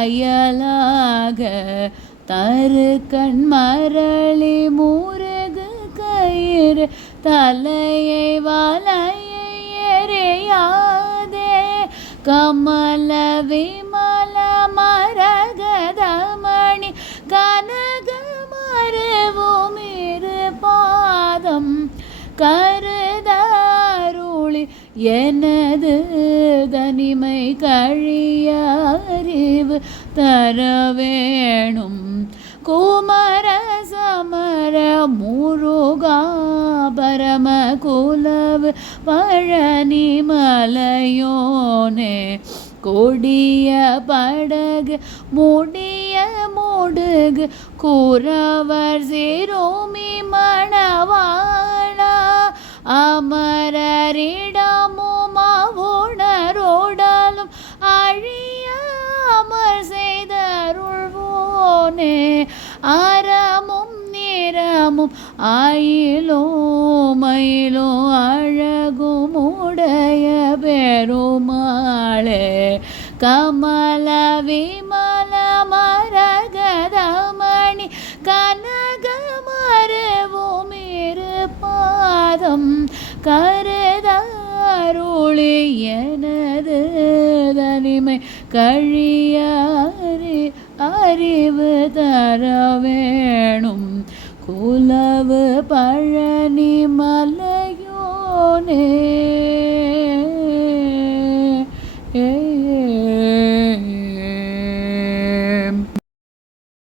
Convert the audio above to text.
அயலாக தரு கண் மரளி முருகு கயிறு தலையை வலையை எறியாதே கமல விமல மரகதமணி கனக மருவுமிரு பாதம் கருதாருளி எனது தனிமை கழிய அறிவு தர வேணும் குமர சமர முருகா பரம குலவு பழனி மலையோனே கொடிய படகு முடிய முடுகு குறவர் சிறுமி மணவாளா அமரரிடமும் அவுணரோடலும் அழியாமற் செய்தருள்வோனே அறமும் நிறமும் ஆயிலோ மயிலோ அழகும் உடைய பெருமாளே கமல விமல மரகதமணி கனக மருவுமிரு பாதம் கருதாருளி எனது தனிமை கழிய அறிவு தர வேணும் குலவு பழனி மலையோனே.